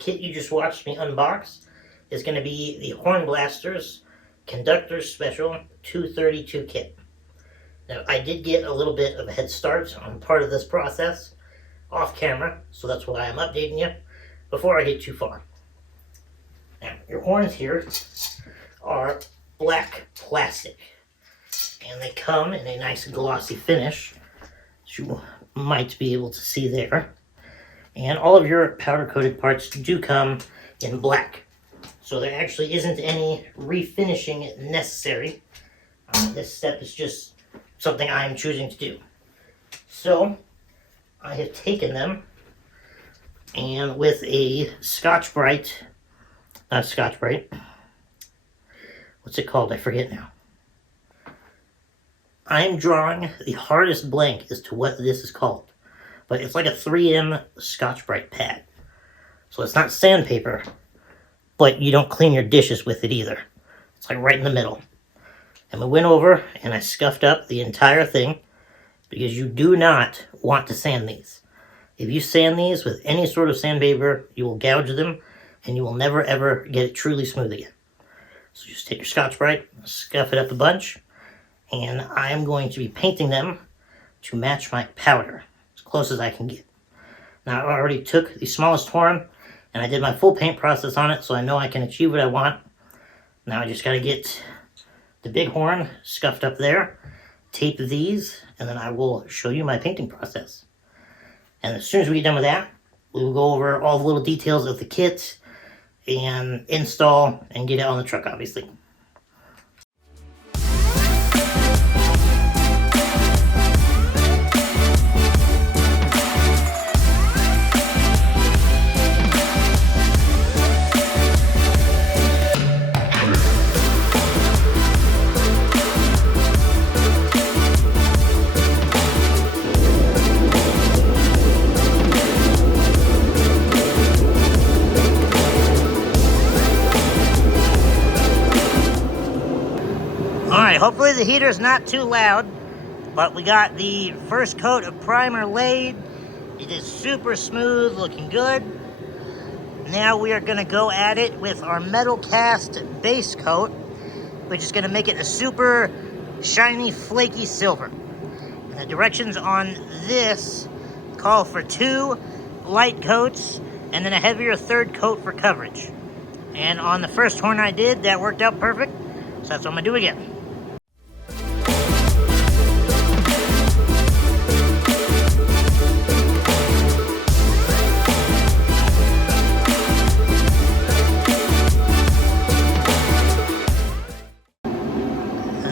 kit you just watched me unbox is going to be the HornBlasters Conductor Special 232 kit. Now, I did get a little bit of a head start on part of this process off camera, so that's why I'm updating you before I get too far. Now, your horns here are black plastic, and they come in a nice glossy finish, as you might be able to see there. And all of your powder-coated parts do come in black, so there actually isn't any refinishing necessary. This step is just something I am choosing to do. So I have taken them, and with a Scotch-Brite, not Scotch-Brite, what's it called? I forget now. I'm drawing the hardest blank as to what this is called, but it's like a 3M Scotch-Brite pad. So it's not sandpaper, but you don't clean your dishes with it either. It's like right in the middle. And we went over and I scuffed up the entire thing, because you do not want to sand these. If you sand these with any sort of sandpaper, you will gouge them and you will never ever get it truly smooth again. So just take your Scotch-Brite, scuff it up a bunch, and I am going to be painting them to match my powder as close as I can get. Now, I already took the smallest horn and I did my full paint process on it, so I know I can achieve what I want. Now I just got to get the big horn scuffed up there, tape these, and then I will show you my painting process. And as soon as we get done with that, we will go over all the little details of the kit and install and get it on the truck, obviously. Hopefully the heater's not too loud, but we got the first coat of primer laid. It is super smooth, looking good. Now we are going to go at it with our metal cast base coat, which is going to make it a super shiny, flaky silver. And the directions on this call for 2 light coats and then a heavier third coat for coverage. And on the first horn I did, that worked out perfect, so that's what I'm going to do again.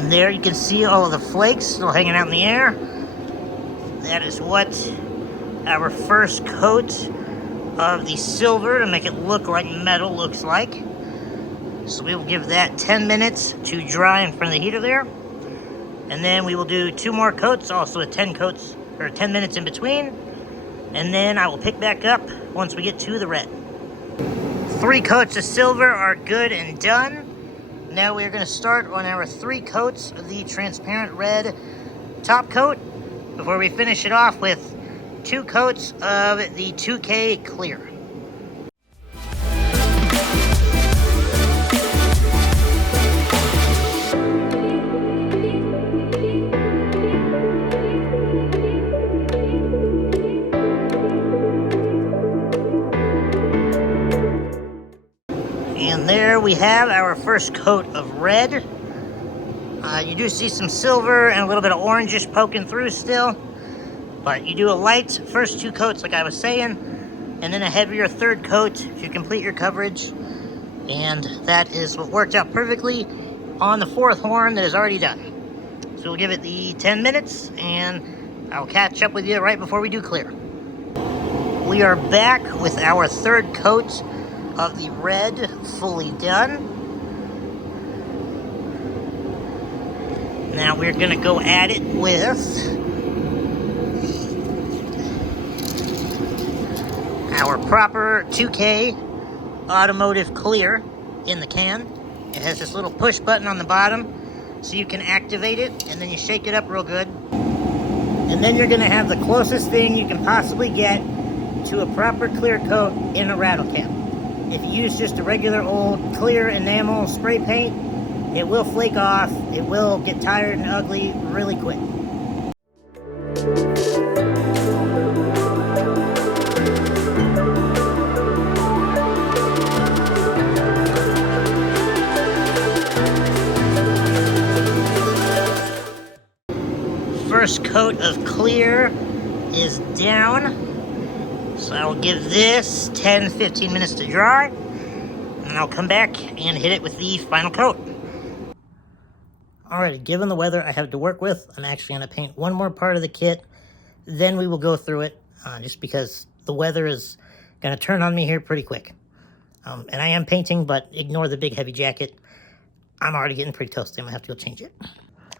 There you can see all of the flakes still hanging out in the air. That is what our first coat of the silver to make it look like metal looks like. So we will give that 10 minutes to dry in front of the heater there. And then we will do 2 more coats, also with 10 minutes in between. And then I will pick back up once we get to the red. 3 coats of silver are good and done. Now we're going to start on our 3 coats of the transparent red top coat before we finish it off with 2 coats of the 2K clear. And there we have our first coat of red. You do see some silver and a little bit of orangish poking through still, but you do a light first 2 coats like I was saying, and then a heavier third coat to complete your coverage. And that is what worked out perfectly on the 4th horn that is already done. So we'll give it the 10 minutes and I'll catch up with you right before we do clear. We are back with our 3rd coat of the red fully done. Now we're going to go at it with our proper 2K automotive clear in the can. It has this little push button on the bottom so you can activate it, and then you shake it up real good. And then you're going to have the closest thing you can possibly get to a proper clear coat in a rattle cap. If you use just a regular old clear enamel spray paint, it will flake off, it will get tired and ugly really quick. First coat of clear is down. So I'll give this 10-15 minutes to dry, and I'll come back and hit it with the final coat. Alrighty, given the weather I have to work with, I'm actually going to paint one more part of the kit, then we will go through it, just because the weather is going to turn on me here pretty quick. And I am painting, but ignore the big heavy jacket. I'm already getting pretty toasty. I'm going to have to go change it.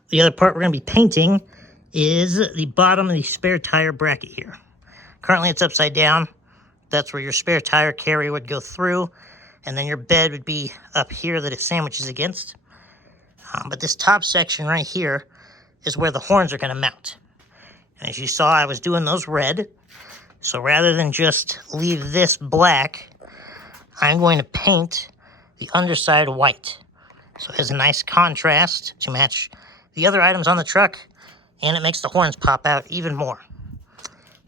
The other part we're going to be painting is the bottom of the spare tire bracket here. Currently it's upside down. That's where your spare tire carrier would go through, and then your bed would be up here that it sandwiches against. But this top section right here is where the horns are going to mount. And as you saw, I was doing those red. So rather than just leave this black, I'm going to paint the underside white. So it has a nice contrast to match the other items on the truck, and it makes the horns pop out even more.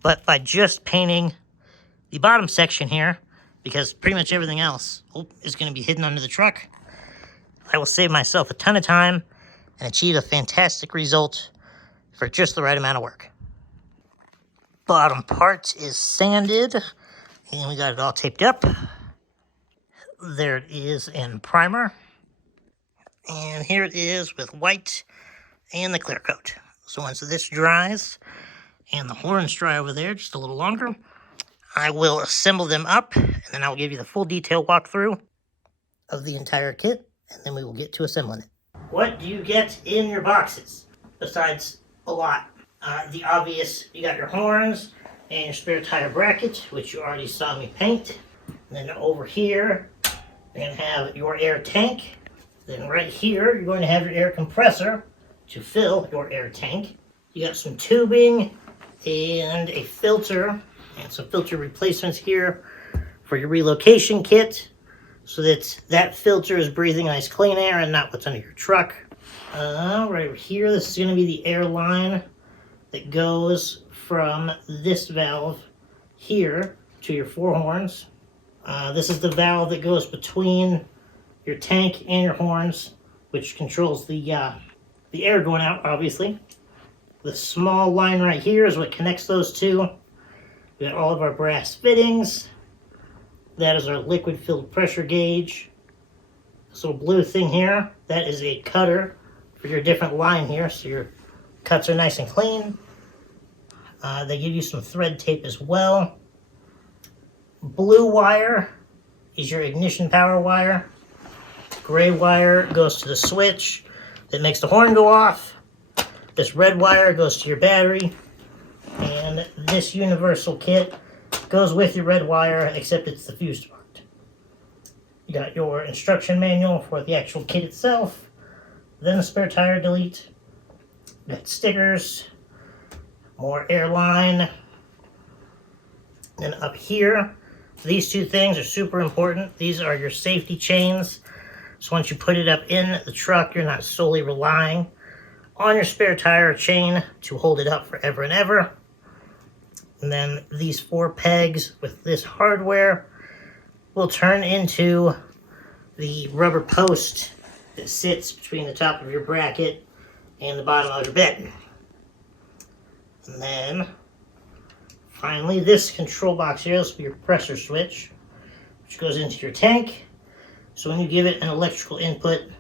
But by just painting the bottom section here, because pretty much everything else is going to be hidden under the truck, I will save myself a ton of time and achieve a fantastic result for just the right amount of work. Bottom part is sanded, and we got it all taped up. There it is in primer. And here it is with white and the clear coat. So once this dries, and the horns dry over there just a little longer, I will assemble them up, and then I'll give you the full detail walkthrough of the entire kit, and then we will get to assembling it. What do you get in your boxes? Besides a lot. The obvious, you got your horns and your spare tire bracket, which you already saw me paint. And then over here, you're going to have your air tank. Then right here, you're going to have your air compressor to fill your air tank. You got some tubing and a filter and some filter replacements here for your relocation kit, so that that filter is breathing nice clean air and not what's under your truck. Right over here, this is going to be the air line that goes from this valve here to your four horns. This is the valve that goes between your tank and your horns, which controls the air going out, obviously. The small line right here is what connects those two. We got all of our brass fittings. That is our liquid-filled pressure gauge. This little blue thing here, that is a cutter for your different line here, so your cuts are nice and clean. They give you some thread tape as well. Blue wire is your ignition power wire. Gray wire goes to the switch that makes the horn go off. This red wire goes to your battery, and this universal kit goes with your red wire, except it's the fused part. You got your instruction manual for the actual kit itself, then the spare tire delete, you got stickers, more airline, then up here, these two things are super important. These are your safety chains, so once you put it up in the truck, you're not solely relying on your spare tire chain to hold it up forever and ever. And then these 4 pegs with this hardware will turn into the rubber post that sits between the top of your bracket and the bottom of your bed. And then finally, this control box here will be your pressure switch, which goes into your tank. So when you give it an electrical input,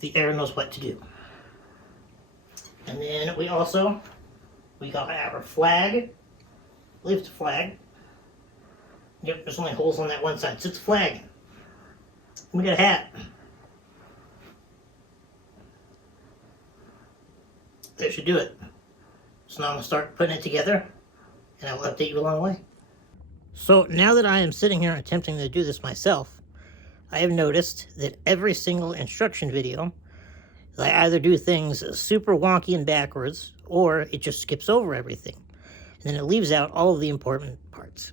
the air knows what to do. And then we got our flag. I believe it's a flag. Yep, there's only holes on that one side, so it's a flag. We got a hat. That should do it. So now I'm going to start putting it together, and I will update you along the way. So now that I am sitting here attempting to do this myself, I have noticed that every single instruction video, I either do things super wonky and backwards, or it just skips over everything. And then it leaves out all of the important parts.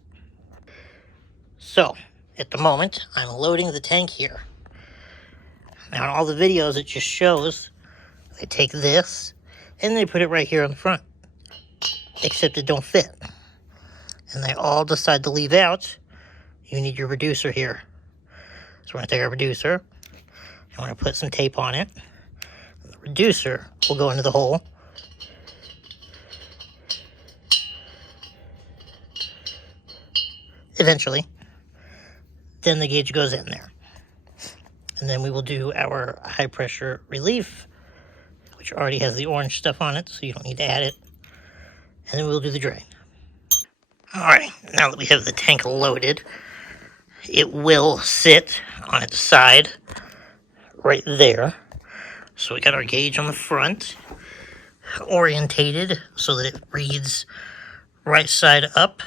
So, At the moment, I'm loading the tank here. Now in all the videos it just shows, they take this and they put it right here on the front. Except it don't fit. And they all decide to leave out, you need your reducer here. So we're going to take our reducer, and we're going to put some tape on it. The reducer will go into the hole. Eventually. Then the gauge goes in there. And then we will do our high pressure relief, which already has the orange stuff on it, so you don't need to add it. And then we'll do the drain. Alright, now that we have the tank loaded, it will sit on its side right there. So we got our gauge on the front, orientated so that it reads right side up.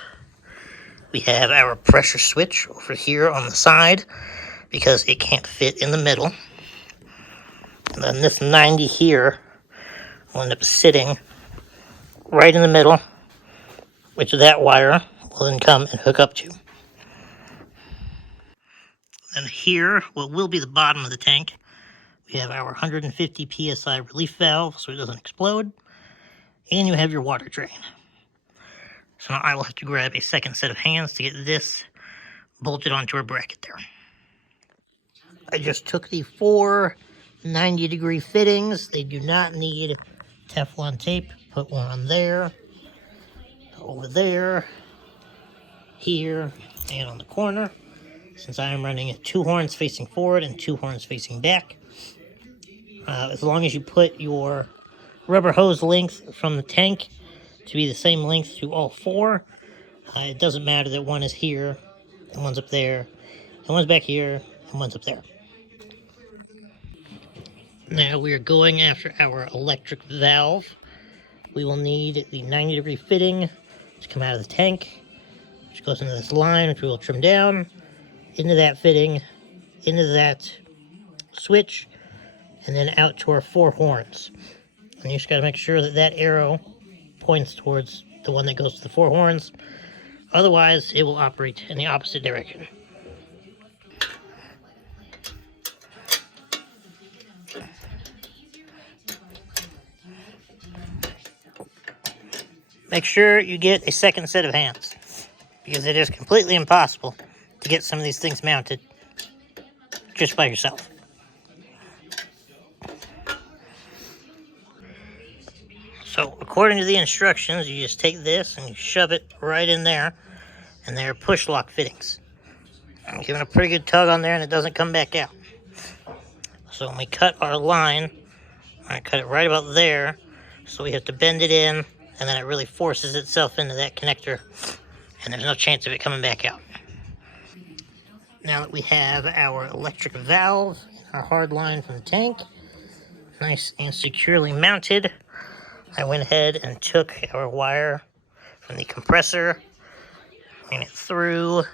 We have our pressure switch over here on the side because it can't fit in the middle. And then this 90 here will end up sitting right in the middle, which that wire will then come and hook up to. And here, what will be the bottom of the tank, we have our 150 psi relief valve so it doesn't explode, and you have your water drain. So now I will have to grab a second set of hands to get this bolted onto our bracket there. I just took the 4 90-degree fittings. They do not need Teflon tape. Put one on there, over there, here, and on the corner. Since I am running 2 horns facing forward and 2 horns facing back. As long as you put your rubber hose length from the tank to be the same length to all 4, it doesn't matter that one is here, and one's up there, and one's back here, and one's up there. Now we are going after our electric valve. We will need the 90-degree fitting to come out of the tank, which goes into this line, which we will trim down, into that fitting, into that switch, and then out to our 4 horns. And you just got to make sure that that arrow points towards the one that goes to the 4 horns. Otherwise, it will operate in the opposite direction. Make sure you get a second set of hands, because it is completely impossible to get some of these things mounted just by yourself. So, according to the instructions, you just take this and you shove it right in there, and they're push lock fittings. I'm giving a pretty good tug on there and it doesn't come back out. So when we cut our line, I cut it right about there, so we have to bend it in, and then it really forces itself into that connector, and there's no chance of it coming back out. Now that we have our electric valve, our hard line from the tank, nice and securely mounted, I went ahead and took our wire from the compressor, ran it through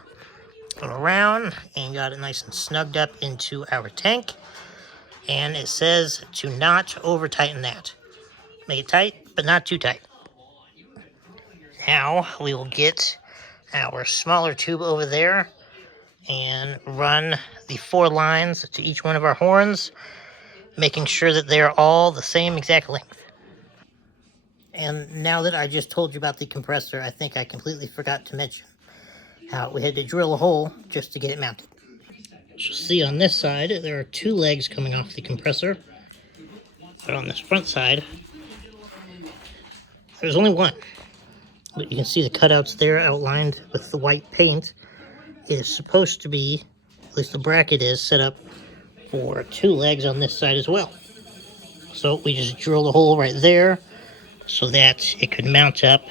and around, and got it nice and snugged up into our tank. And it says to not over tighten that. Make it tight, but not too tight. Now we will get our smaller tube over there and run the 4 lines to each one of our horns, making sure that they're all the same exact length. And now that I just told you about the compressor, I think I completely forgot to mention how we had to drill a hole just to get it mounted. As you'll see on this side, there are 2 legs coming off the compressor, but on this front side, there's only 1. But you can see the cutouts there outlined with the white paint. It is supposed to be, at least the bracket is, set up for 2 legs on this side as well. So we just drilled a hole right there so that it could mount up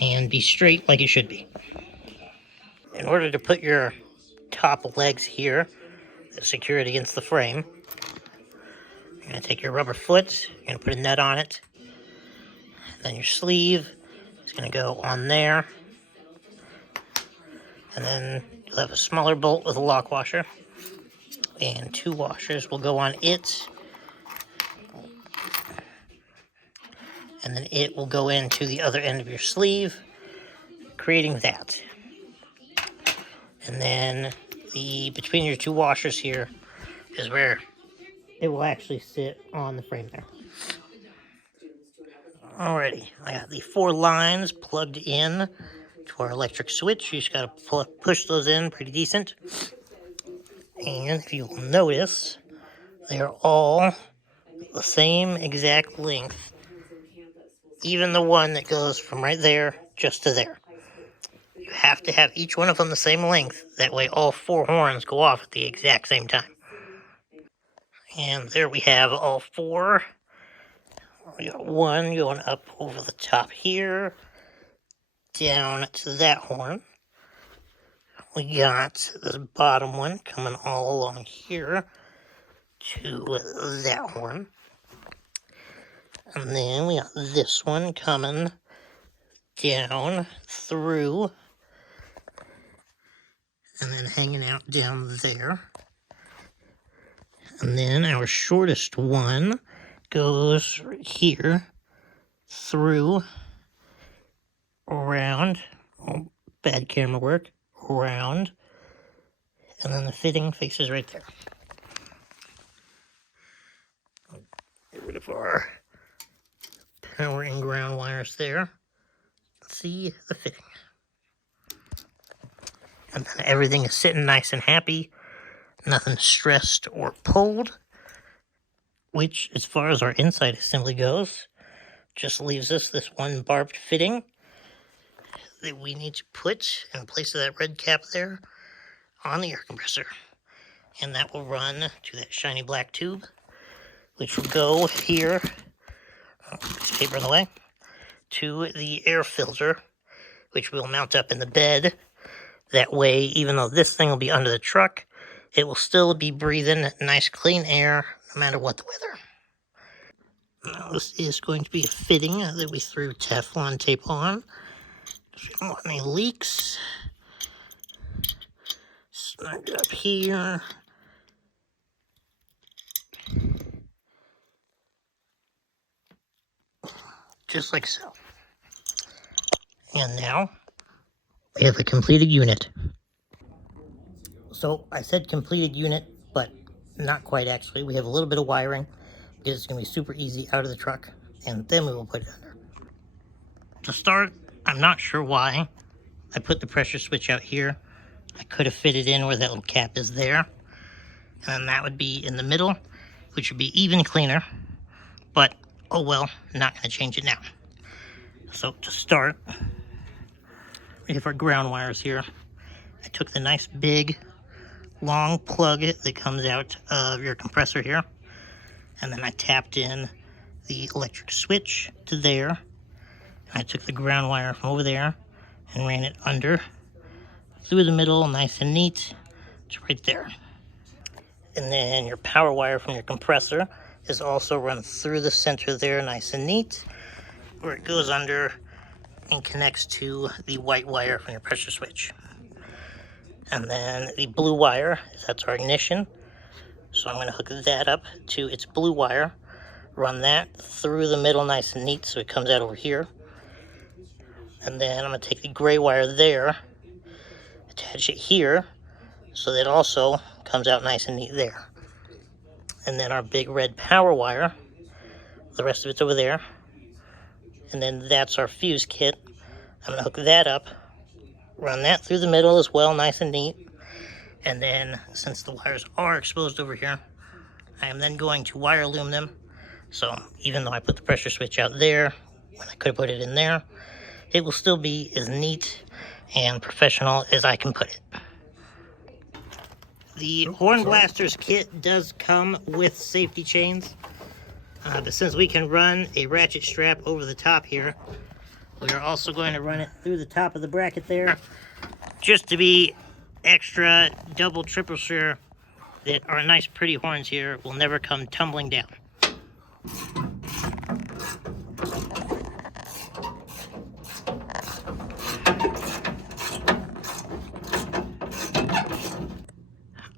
and be straight like it should be. In order to put your top legs here, secure it against the frame, you're going to take your rubber foot, you're going to put a nut on it, and then your sleeve is going to go on there, and then you'll have a smaller bolt with a lock washer, and 2 washers will go on it, and then it will go into the other end of your sleeve, creating that. And then between your two washers here is where it will actually sit on the frame there. Alrighty, I got the 4 lines plugged in to our electric switch. You just gotta push those in pretty decent. And if you'll notice, they are all the same exact length. Even the one that goes from right there just to there. You have to have each one of them the same length. That way all 4 horns go off at the exact same time. And there we have all 4. We got one going up over the top here, down to that horn. We got this bottom one coming all along here to that horn. And then we got this one coming down through and then hanging out down there. And then our shortest one goes right here through, around, oh, bad camera work, around, and then the fitting faces right there. Get rid of our power and ground wires there. See the fitting. And then everything is sitting nice and happy. Nothing stressed or pulled. Which, as far as our inside assembly goes, just leaves us this one barbed fitting that we need to put in place of that red cap there on the air compressor. And that will run to that shiny black tube, which will go here, piece of paper in the way, to the air filter, which we'll mount up in the bed. That way, even though this thing will be under the truck, it will still be breathing nice clean air no matter what the weather. Now this is going to be a fitting that we threw Teflon tape on. So we don't want any leaks. Snug up here. Just like so. And now we have a completed unit. So I said completed unit, but not quite actually. We have a little bit of wiring because it's going to be super easy out of the truck, and then we will put it under. To start, I'm not sure why I put the pressure switch out here. I could have fitted in where that little cap is there, and that would be in the middle, which would be even cleaner, but oh well, not going to change it now. So to start, we have our ground wires here. I took the nice big long plug that comes out of your compressor here, and then I tapped in the electric switch to there, and I took the ground wire from over there and ran it under through the middle, nice and neat, to right there. And then your power wire from your compressor is also run through the center there, nice and neat, where it goes under and connects to the white wire from your pressure switch. And then the blue wire, that's our ignition. So I'm going to hook that up to its blue wire, run that through the middle nice and neat so it comes out over here. And then I'm going to take the gray wire there, attach it here, so that it also comes out nice and neat there. And then our big red power wire, the rest of it's over there. And then that's our fuse kit. I'm going to hook that up, run that through the middle as well, nice and neat. And then, since the wires are exposed over here, I am then going to wire loom them. So even though I put the pressure switch out there, when I could have put it in there, it will still be as neat and professional as I can put it. The HornBlasters kit does come with safety chains, but since we can run a ratchet strap over the top here, we are also going to run it through the top of the bracket there, just to be extra double, triple sure that our nice pretty horns here will never come tumbling down.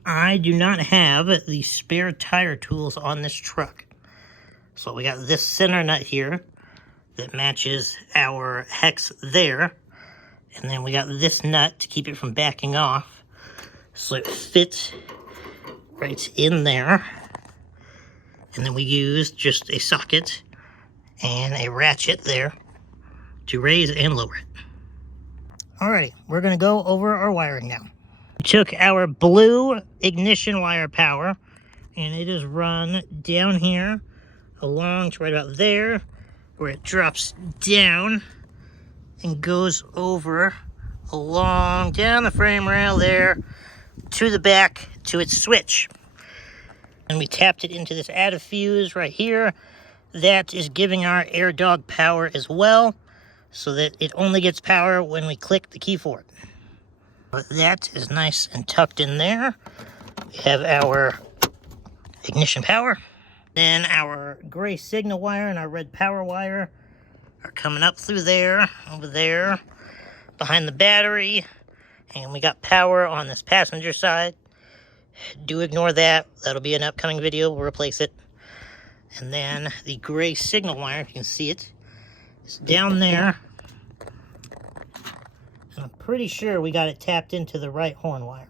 I do not have the spare tire tools on this truck. So we got this center nut here that matches our hex there. And then we got this nut to keep it from backing off so it fits right in there. And then we use just a socket and a ratchet there to raise and lower it. Alrighty, we're going to go over our wiring now. We took our blue ignition wire power, and it is run down here along to right about there, where it drops down and goes over along down the frame rail there to the back to its switch. And we tapped it into this add a fuse right here. That is giving our air dog power as well, so that it only gets power when we click the key for it. But that is nice and tucked in there. We have our ignition power. Then our gray signal wire and our red power wire are coming up through there, over there, behind the battery. And we got power on this passenger side. Do ignore that. That'll be an upcoming video. We'll replace it. And then the gray signal wire, if you can see it, is down there. And I'm pretty sure we got it tapped into the right horn wire.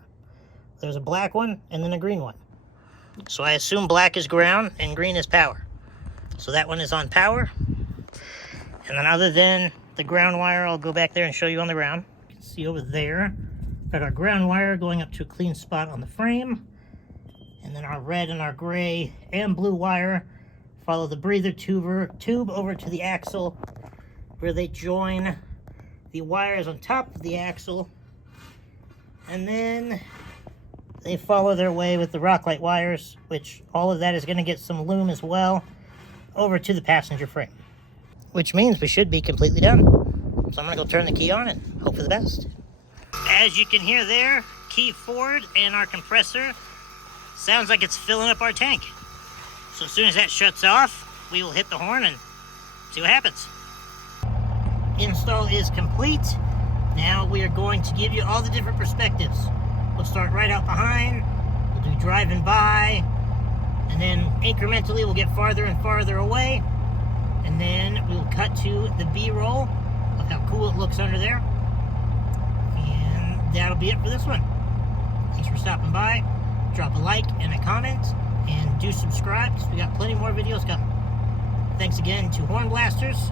There's a black one and then a green one. So I assume black is ground and green is power. So that one is on power. And then other than the ground wire, I'll go back there and show you on the ground. You can see over there, got our ground wire going up to a clean spot on the frame. And then our red and our gray and blue wire follow the breather tube over to the axle, where they join the wires on top of the axle. And then they follow their way with the Rocklight wires, which all of that is going to get some loom as well, over to the passenger frame. Which means we should be completely done. So I'm going to go turn the key on and hope for the best. As you can hear there, key forward and our compressor sounds like it's filling up our tank. So as soon as that shuts off, we will hit the horn and see what happens. Install is complete. Now we are going to give you all the different perspectives. We'll start right out behind, we'll do driving by, and then incrementally we'll get farther and farther away, and then we'll cut to the B-roll of how cool it looks under there. And that'll be it for this one. Thanks for stopping by. Drop a like and a comment, and do subscribe because we got plenty more videos coming. Thanks again to HornBlasters,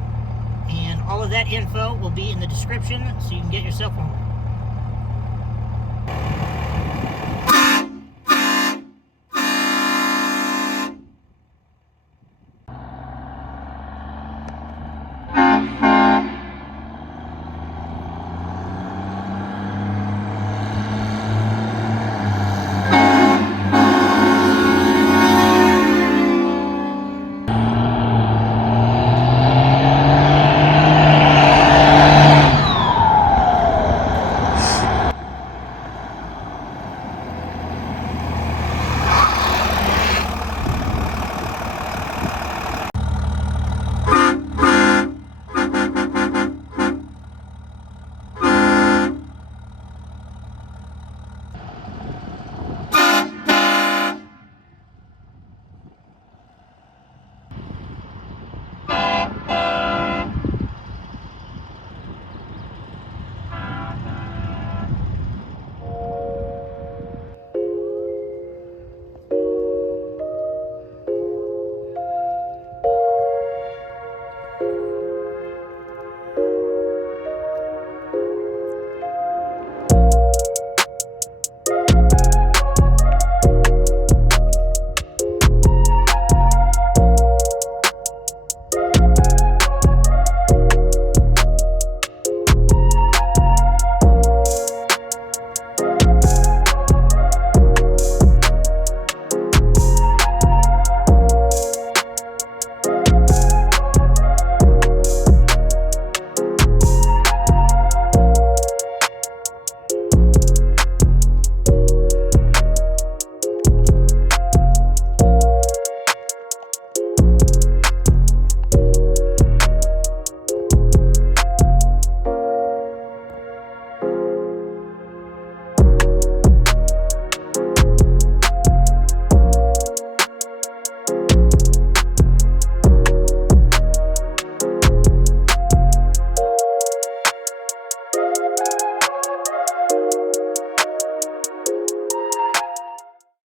and all of that info will be in the description so you can get yourself one.